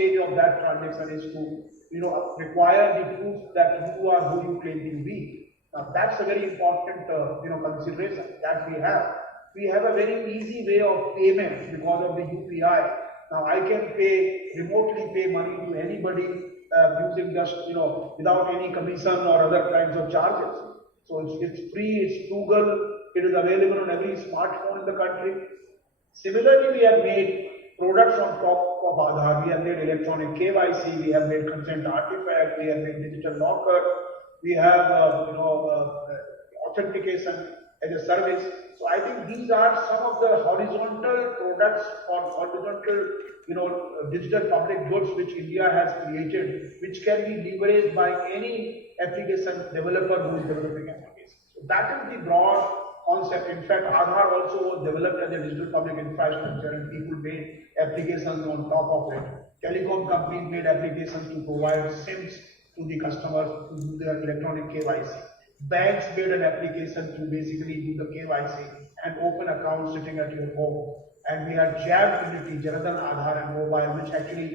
stage of that transaction is to, require the proof that you are who you claim to be. Now that's a very important, consideration that we have. We have a very easy way of payment because of the UPI. Now I can remotely pay money to anybody using just, without any commission or other kinds of charges. So it's free, it's Google, it is available on every smartphone in the country. Similarly, we have made products on top of Aadhaar. We have made electronic KYC, we have made consent artifact, we have made digital locker, we have authentication as a service. So I think these are some of the horizontal products or horizontal, digital public goods which India has created, which can be leveraged by any application developer who is developing applications. So that is the broad concept. In fact, Aadhaar also was developed as a digital public infrastructure and people made applications on top of it. Telecom companies made applications to provide SIMs to the customers to do their electronic KYC. Banks made an application to basically do the KYC and open accounts sitting at your home. And we had JAB Unity, Janadan Aadhaar and Mobile, which actually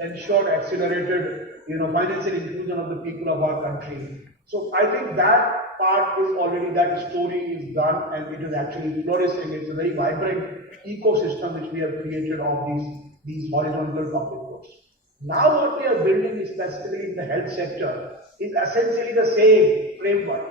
ensured accelerated, financial inclusion of the people of our country. So I think that part is already, that story is done and it is actually flourishing. It's a very vibrant ecosystem which we have created of these horizontal public goods. Now what we are building, especially in the health sector, is essentially the same framework.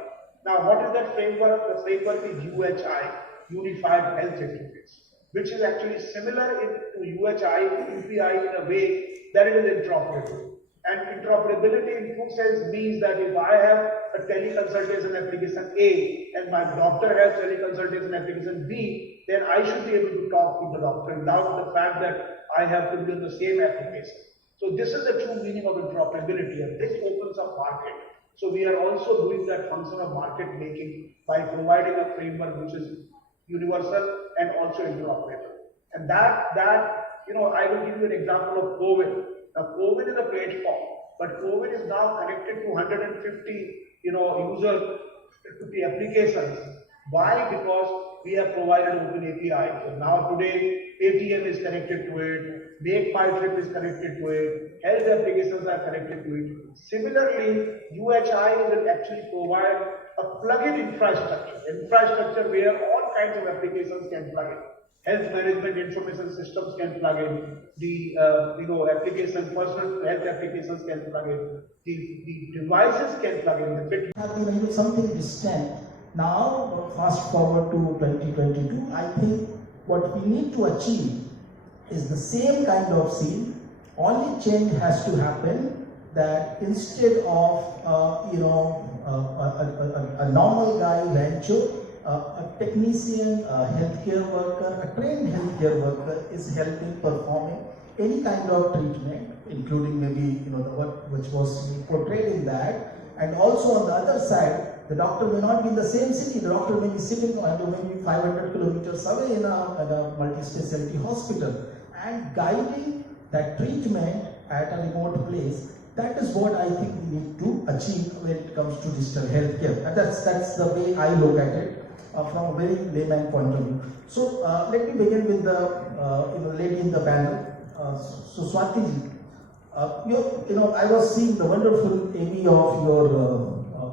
Now what is that framework? The framework is UHI, Unified Health Interface, which is actually similar to UPI in a way that it is interoperable. And interoperability in true sense means that if I have a teleconsultation application A and my doctor has teleconsultation application B, then I should be able to talk to the doctor without the fact that I have to be on the same application. So this is the true meaning of interoperability, and this opens up market. So we are also doing that function of market making by providing a framework which is universal and also interoperable. And that I will give you an example of COVID. Now, COVID is a platform, but COVID is now connected to 150, users to the applications. Why? Because we have provided open API. So now today, ATM is connected to it, Make My Trip is connected to it, health applications are connected to it. Similarly, UHI will actually provide a plug-in infrastructure where all kinds of applications can plug in. Health management information systems can plug in, the personal health applications can plug in, the devices can plug in, the fit. Have been something distant. Now, fast forward to 2022, I think what we need to achieve is the same kind of scene. Only change has to happen, that instead of a normal guy, rancher, a technician, a healthcare worker, a trained healthcare worker is helping performing any kind of treatment, including maybe the work which was portrayed in that. And also on the other side, the doctor may not be in the same city. The doctor may be sitting maybe 500 kilometers away in a multi-specialty hospital and guiding that treatment at a remote place. That is what I think we need to achieve when it comes to digital healthcare. And that's the way I look at it. From a very layman point of view. So let me begin with the lady in the panel. So Swati ji, I was seeing the wonderful AV of your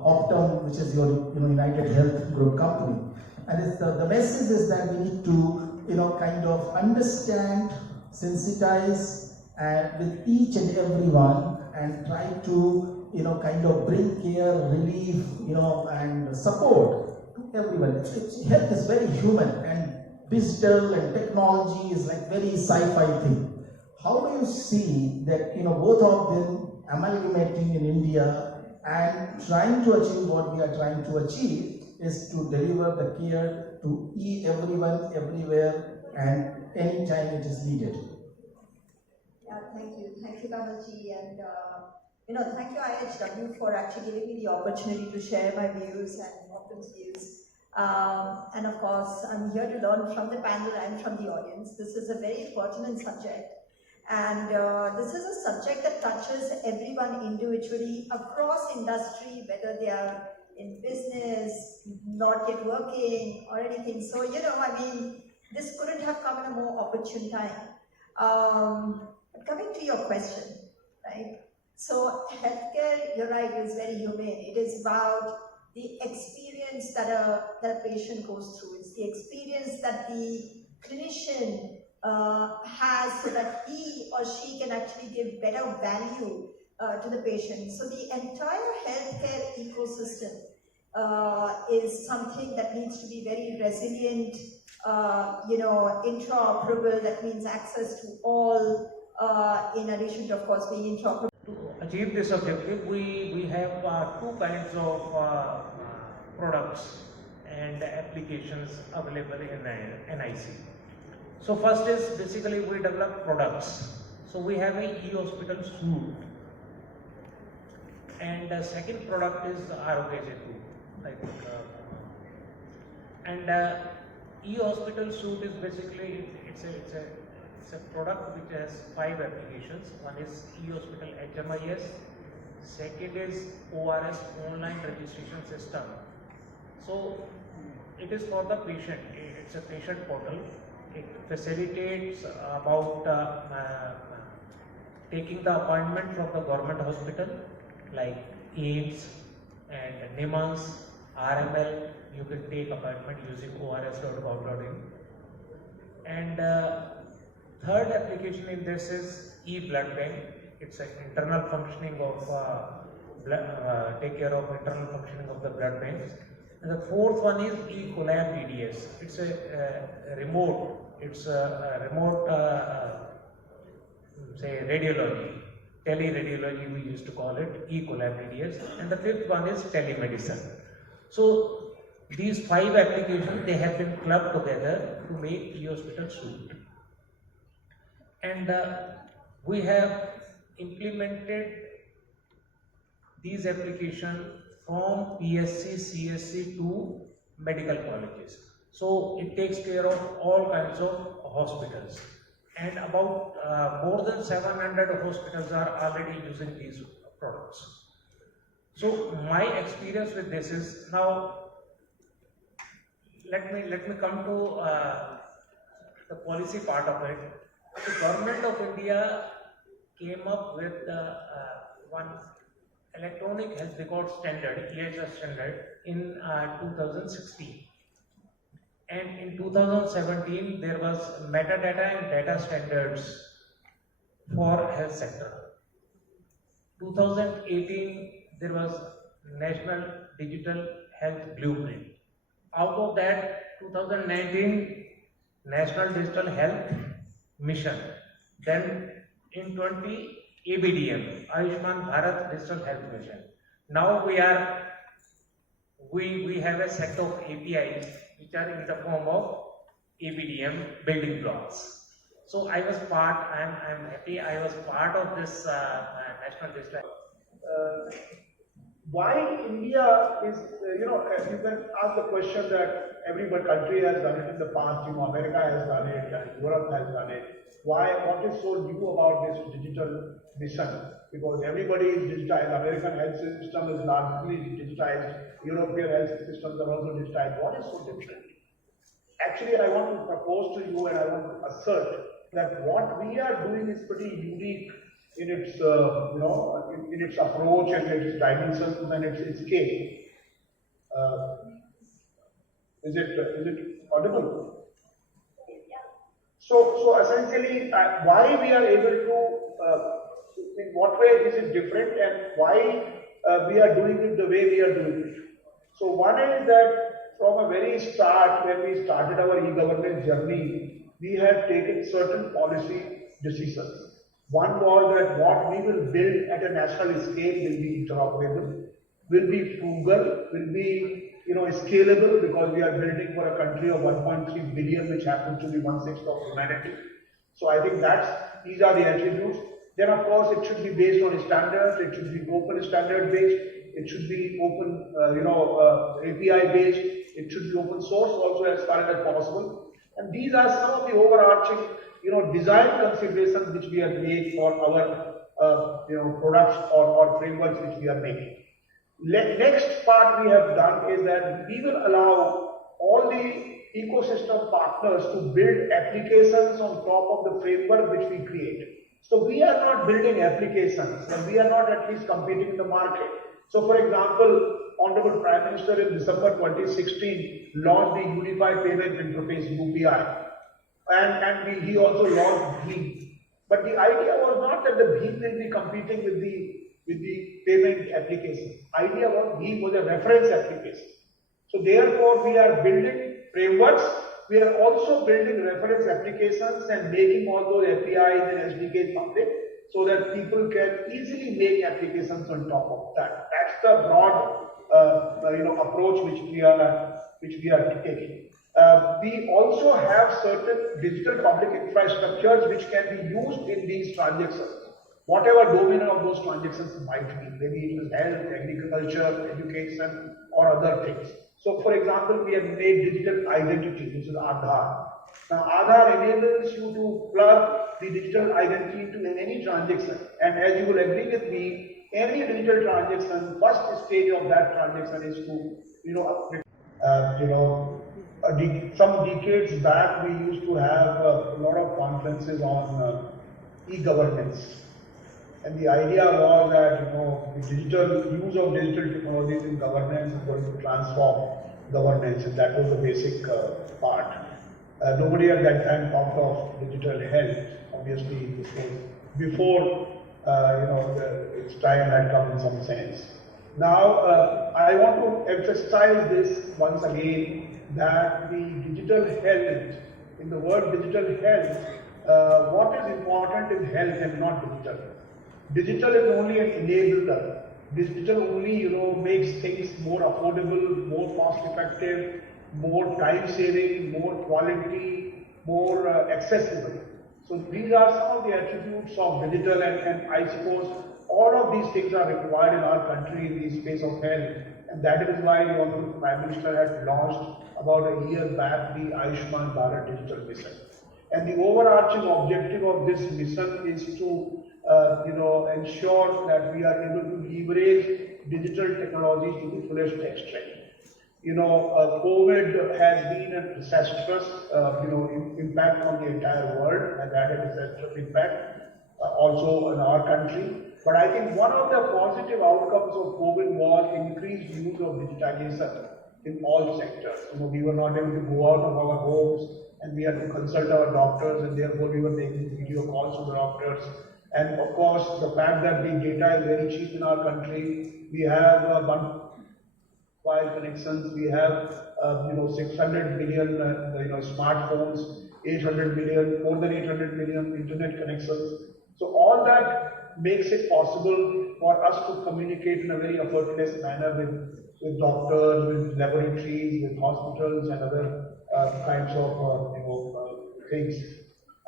Optum, which is your United Health Group company, and it's the message is that we need to kind of understand, sensitize, and with each and every one, and try to kind of bring care, relief, and support. Everyone. Health is very human, and digital and technology is like very sci-fi thing. How do you see that both of them amalgamating in India and trying to achieve what we are trying to achieve is to deliver the care to everyone, everywhere, and anytime it is needed? Yeah, thank you, Babaji, and thank you IHW for actually giving me the opportunity to share my views and Optum's views. And of course, I'm here to learn from the panel and from the audience. This is a very pertinent subject, and this is a subject that touches everyone individually across industry, whether they are in business, not yet working, or anything. So, this couldn't have come in a more opportune time. Coming to your question, right? So healthcare, you're right, is very humane. It is about the experience that a patient goes through. It's the experience that the clinician has, so that he or she can actually give better value to the patient. So the entire healthcare ecosystem is something that needs to be very resilient, interoperable. That means access to all, in addition to, of course, being interoperable. To achieve this objective, we have two kinds of products and applications available in NIC. So first is basically we develop products. So we have a e-hospital suite, and the second product is Arogya Setu, I think. E-hospital suite is basically it's a product which has 5 applications. One is e-hospital HMIS, second is ORS, online registration system. So it is for the patient. It's a patient portal. It facilitates about taking the appointment from the government hospital like AIMS and NIMANS, RML. You can take appointment using ors.gov.in. And third application in this is e-blood bank. It's an internal functioning of take care of internal functioning of the blood banks. And the fourth one is e-collab EDS. It's a remote. It's a remote say radiology, teleradiology we used to call it, e-collab EDS. And the fifth one is telemedicine. So these 5 applications, they have been clubbed together to make e-hospital suite. And we have implemented these applications from PSC, CSC to medical colleges. So it takes care of all kinds of hospitals. And about more than 700 hospitals are already using these products. So my experience with this is, now let me come to the policy part of it. The government of India came up with one electronic health record standard, EHS standard, in 2016. And in 2017, there was metadata and data standards for health sector. 2018, there was National Digital Health Blueprint. Out of that, 2019, National Digital Health Mission. Then in 20, ABDM, Ayushman Bharat Digital Health Mission. Now we have a set of APIs which are in the form of ABDM building blocks. So I was part, I'm happy I was part of this National Digital. Why India is, you can ask the question that every country has done it in the past, America has done it, and Europe has done it. Why, what is so new about this digital mission? Because everybody is digitized, American health system is largely digitized, European health systems are also digitized. What is so different? Actually, I want to propose to you and I want to assert that what we are doing is pretty unique in its, in its approach and its dimensions and its scale. Is it audible? So essentially, why we are able to, in what way is it different and why we are doing it the way we are doing it. So one is that from a very start, when we started our e-government journey, we had taken certain policy decisions. One was that what we will build at a national scale will be interoperable, will be frugal, will be scalable, because we are building for a country of 1.3 billion, which happens to be 1/6 of humanity. So I think these are the attributes. Then of course it should be based on standards, it should be open standard based, it should be open, API based, it should be open source also as far as possible. And these are some of the overarching, design considerations which we have made for our, products or frameworks which we are making. Next part we have done is that we will allow all the ecosystem partners to build applications on top of the framework which we create. So we are not building applications, and we are not at least competing in the market. So for example, Honorable Prime Minister in December 2016 launched the Unified Payment Interface UPI, and he also launched BHIM. But the idea was not that the BHIM will be competing with the payment application. Idea was BHIM was a reference application. So therefore, we are building frameworks. We are also building reference applications and making all those APIs and SDKs public so that people can easily make applications on top of that. That's the broad approach which we are taking. We also have certain digital public infrastructures which can be used in these transactions, whatever domain of those transactions might be. Maybe it is health, agriculture, education, or other things. So, for example, we have made digital identity, which is Aadhaar. Now, Aadhaar enables you to plug the digital identity into any transaction, and as you will agree with me, any digital transaction, first stage of that transaction is to, some decades back, we used to have a lot of conferences on e-governance. And the idea was that, the digital use of digital technologies in governance is going to transform governance, and that was the basic part. Nobody at that time thought of digital health. Obviously, this was before, its time had come in some sense. Now, I want to emphasize this once again, that the digital health, in the word digital health, what is important is health and not digital. Digital is only an enabler. Digital only, makes things more affordable, more cost-effective, more time-saving, more quality, more accessible. So these are some of the attributes of digital, and I suppose all of these things are required in our country in the space of health. And that is why the Honorable Prime Minister had launched about a year back the Ayushman Bharat Digital Mission. And the overarching objective of this mission is to ensure that we are able to leverage digital technologies to the fullest extent. COVID has been a disastrous, impact on the entire world, and that had a disastrous impact also in our country. But I think one of the positive outcomes of COVID was increased use of digitalization in all sectors. We were not able to go out of our homes, and we had to consult our doctors, and therefore we were making video calls to the doctors. And of course, the fact that the data is very cheap in our country, we have mobile connections, we have 600 million smartphones, 800 million, more than 800 million internet connections. So all that makes it possible for us to communicate in a very effortless manner with doctors, with laboratories, with hospitals, and other kinds of things.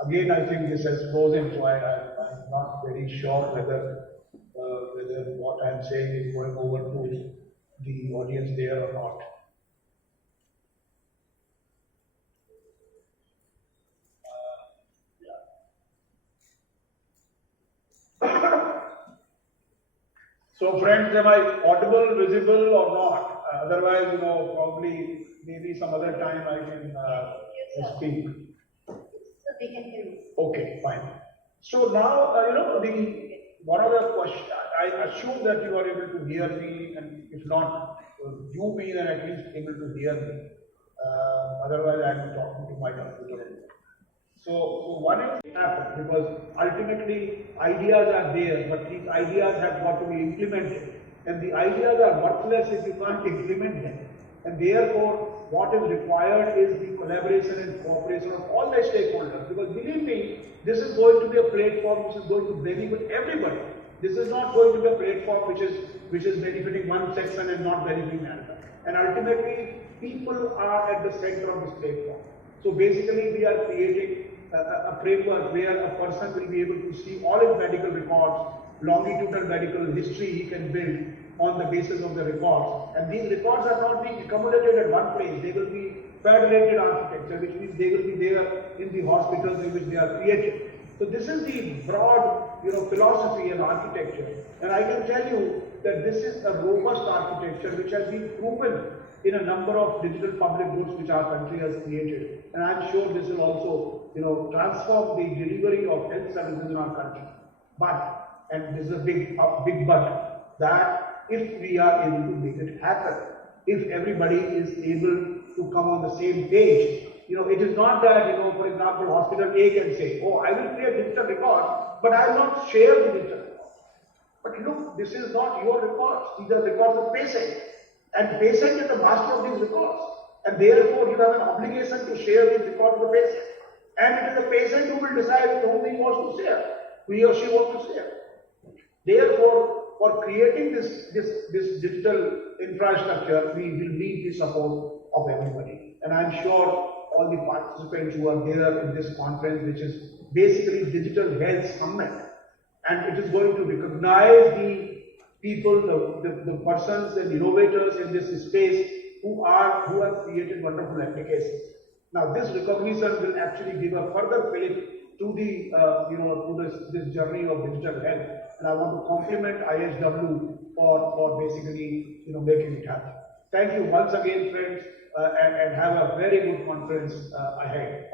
Again, I think this has frozen, so I'm not very sure whether what I'm saying is going over to the audience there or not. So friends, am I audible, visible, or not? Otherwise, probably maybe some other time I can speak. So they can hear you. Okay, fine. So now, one of the questions, I assume that you are able to hear me, and if not you be, then at least able to hear me. Otherwise, I am talking to my computer. So one is happen, because ultimately ideas are there, but these ideas have got to be implemented, and the ideas are worthless if you can't implement them. And therefore, what is required is the collaboration and cooperation of all the stakeholders. Because believe me, this is going to be a platform which is going to benefit everybody. This is not going to be a platform which is benefiting one section and not benefiting another. And ultimately, people are at the center of this platform. So basically, we are creating a framework where a person will be able to see all his medical records, longitudinal medical history he can build on the basis of the records. And these records are not being accumulated at one place. They will be federated architecture, which means they will be there in the hospitals in which they are created. So this is the broad, philosophy and architecture. And I can tell you that this is a robust architecture which has been proven in a number of digital public goods which our country has created. And I'm sure this will also transform the delivery of health services in our country. But, and this is a big but, that if we are able to make it happen, if everybody is able to come on the same page, it is not that, for example, hospital A can say, oh, I will create digital records, but I will not share the digital records. But look, this is not your records. These are records of patient. And patient is the master of these records. And therefore, you have an obligation to share these records with the patient. And it is the patient who will decide with whom he wants to share, who he or she wants to share. Therefore, for creating this digital infrastructure, we will need the support of everybody. And I'm sure all the participants who are there in this conference, which is basically Digital Health Summit, and it is going to recognize the people, the persons and innovators in this space who have created wonderful applications. Now, this recognition will actually give a further faith to the this journey of digital health, and I want to compliment IHW for basically making it happen. Thank you once again, friends, and have a very good conference ahead.